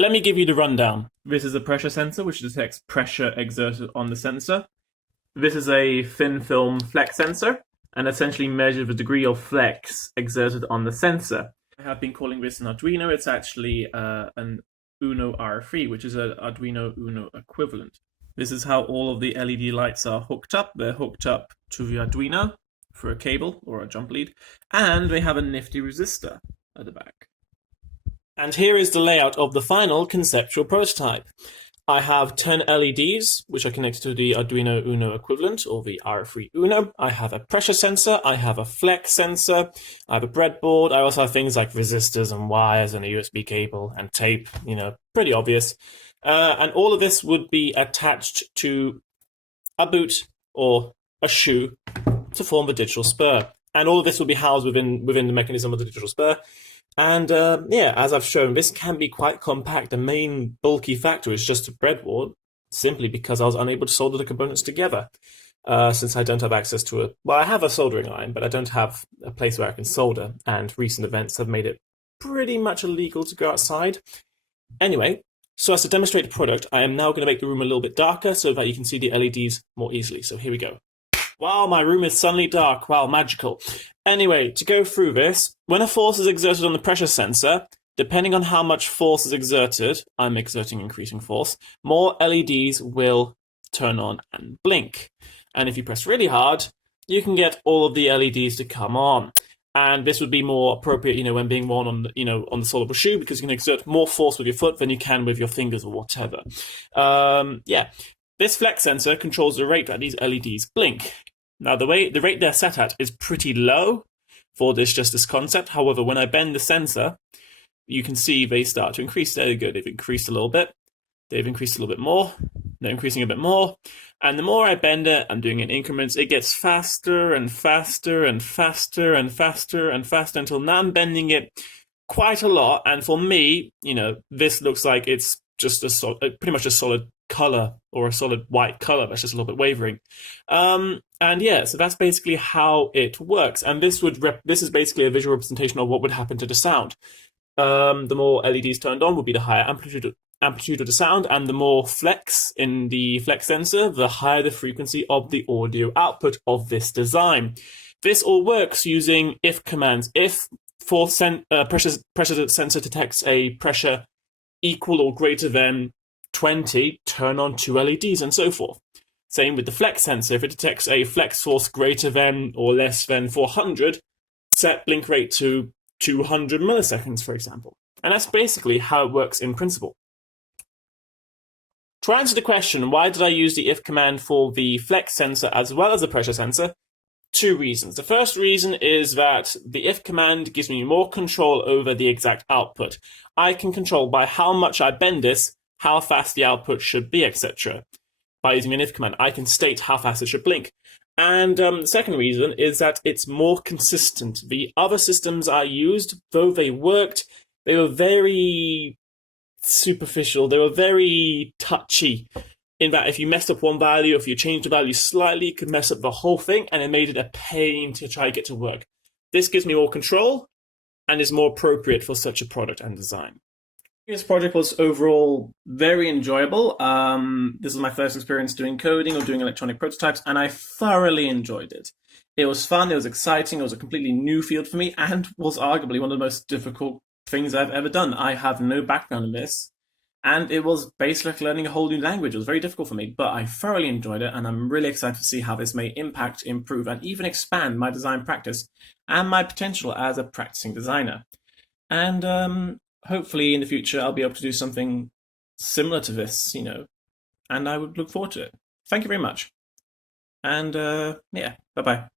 let me give you the rundown. This is a pressure sensor which detects pressure exerted on the sensor. This is a thin film flex sensor and essentially measures the degree of flex exerted on the sensor. I have been calling this an Arduino. It's actually an Uno R3, which is an Arduino Uno equivalent. This is how all of the LED lights are hooked up. They're hooked up to the Arduino for a cable or a jump lead, and they have a nifty resistor at the back. And here is the layout of the final conceptual prototype. I have 10 LEDs, which are connected to the Arduino Uno equivalent, or the R3 Uno. I have a pressure sensor, I have a flex sensor, I have a breadboard, I also have things like resistors and wires and a USB cable and tape, pretty obvious. And all of this would be attached to a boot or a shoe to form the digital spur. And all of this will be housed within the mechanism of the digital spur. And as I've shown, this can be quite compact. The main bulky factor is just a breadboard, simply because I was unable to solder the components together, since I don't have access to I have a soldering line, but I don't have a place where I can solder, and recent events have made it pretty much illegal to go outside. Anyway, so as to demonstrate the product, I am now going to make the room a little bit darker so that you can see the LEDs more easily. So here we go. Wow, my room is suddenly dark. Wow, magical. Anyway, to go through this, when a force is exerted on the pressure sensor, depending on how much force is exerted, I'm exerting increasing force, more LEDs will turn on and blink. And if you press really hard, you can get all of the LEDs to come on. And this would be more appropriate, when being worn on, on the solderable shoe, because you can exert more force with your foot than you can with your fingers or whatever. This flex sensor controls the rate that these LEDs blink. Now, the rate they're set at is pretty low for this concept. However, when I bend the sensor, you can see they start to increase. There you go. They've increased a little bit. They've increased a little bit more. They're increasing a bit more. And the more I bend it, I'm doing it in increments, it gets faster and faster and faster and faster and faster until now I'm bending it quite a lot. And for me, this looks like it's just pretty much a solid color, or a solid white color that's just a little bit wavering. So that's basically how it works. And this is basically a visual representation of what would happen to the sound. The more LEDs turned on would be the higher amplitude of the sound, and the more flex in the flex sensor, the higher the frequency of the audio output of this design. This all works using if commands. If pressure sensor detects a pressure equal or greater than 20, turn on 2 LEDs, and so forth. Same with the flex sensor. If it detects a flex force greater than or less than 400, set blink rate to 200 milliseconds, for example. And that's basically how it works in principle. To answer the question, why did I use the if command for the flex sensor as well as the pressure sensor? 2 reasons. The first reason is that the if command gives me more control over the exact output. I can control by how much I bend this, how fast the output should be, etc. By using an if command, I can state how fast it should blink. And the second reason is that it's more consistent. The other systems I used, though they worked, they were very superficial, they were very touchy, in that if you messed up one value, if you changed the value slightly, it could mess up the whole thing, and it made it a pain to try to get to work. This gives me more control and is more appropriate for such a product and design. This project was overall very enjoyable. This was my first experience doing coding or doing electronic prototypes, and I thoroughly enjoyed it. It was fun, it was exciting, it was a completely new field for me, and was arguably one of the most difficult things I've ever done. I have no background in this, and it was basically like learning a whole new language. It was very difficult for me, but I thoroughly enjoyed it, and I'm really excited to see how this may impact, improve, and even expand my design practice and my potential as a practicing designer. And hopefully in the future I'll be able to do something similar to this, and I would look forward to it. Thank you very much. And bye-bye.